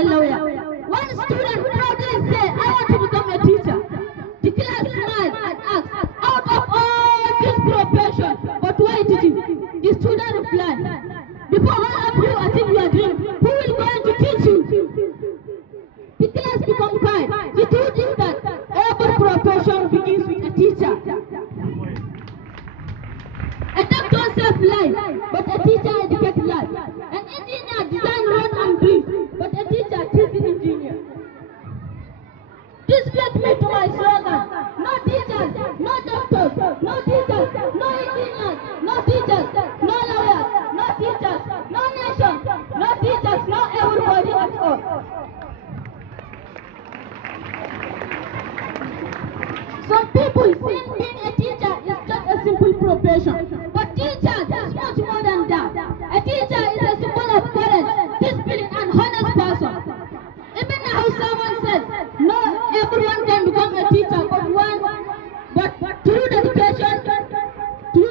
a lawyer. One student proudly said, I want to become a teacher. The class smiled and asked, out of all this profession, but why teaching? The student replied, before all of you achieve your dream, who will go to teach you? The class become quiet. The truth is that every profession begins with a teacher. A doctor saves life, but a teacher educates life. An engineer designs roads and bridges, but a teacher teaches engineer. This brings me to my slogan: no teachers, no doctors, no teachers, no engineers, no teachers, no lawyers, no teachers, no nation, no teachers, no everybody at all. Some people think being a teacher is just a simple profession, but teachers is much more than that. A teacher is a symbol of courage, discipline, and honest person. Even how someone said, no, everyone can become a teacher, but through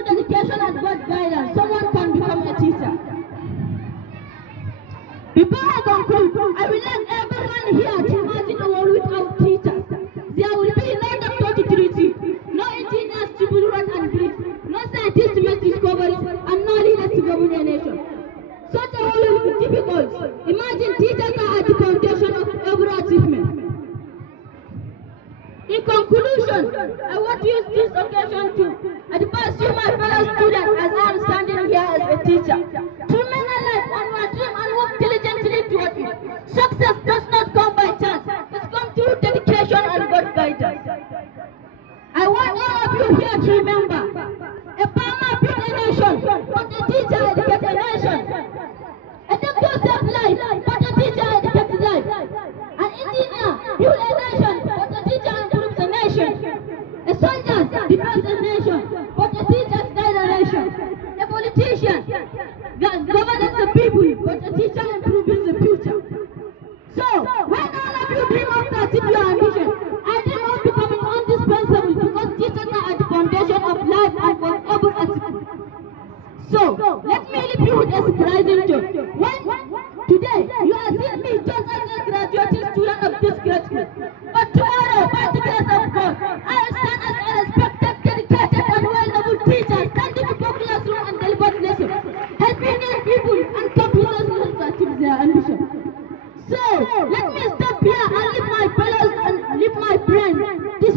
dedication and God guidance, someone can become a teacher. Before I conclude, I will let everyone here to imagine a world without teachers. There will be no doctor to treat you, no engineers to build roads and bridges, no scientists to make discoveries, and no leaders to govern a nation. Such a world will be difficult. Imagine teachers are at the foundation of every achievement. In conclusion, I want to use this occasion to advise you, my fellow students, as I am standing here as a teacher, to remain alive on your dream and work diligently toward it. Success does not come by chance. It comes through dedication and God guidance. I want all of you here to remember, a farmer built a nation, but a teacher educates a nation. A doctor saves life, but a teacher educates life. An engineer builds a nation, but a teacher improves a nation. A soldier defends a nation, but a teacher guides a nation. A politician governs the people, but a teacher improves the future. So, when all of you dream of to achieve your ambition, I dream of becoming indispensable because teachers are at the foundation of life and forever achievement. So, let me leave you with a surprising joke. Today, you are seeing me just as a graduating student of this great school. But tomorrow, by the grace of God, I will stand as a respected, dedicated, and well-known teacher, standing before classroom and deliver lessons, helping young people and computers to achieve their ambition. So, let me stop here and leave my fellows and leave my friends to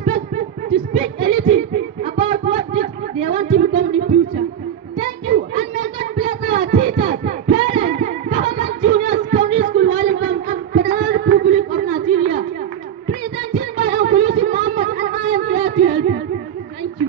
speak a little about what they want to become in the future. Thank you, and may God bless our teachers, parents, government, junior secondary school, Wellington, and Federal Republic of Nigeria. Presented by Uncle Yusuf Muhammad, and I am here to help you. Thank you.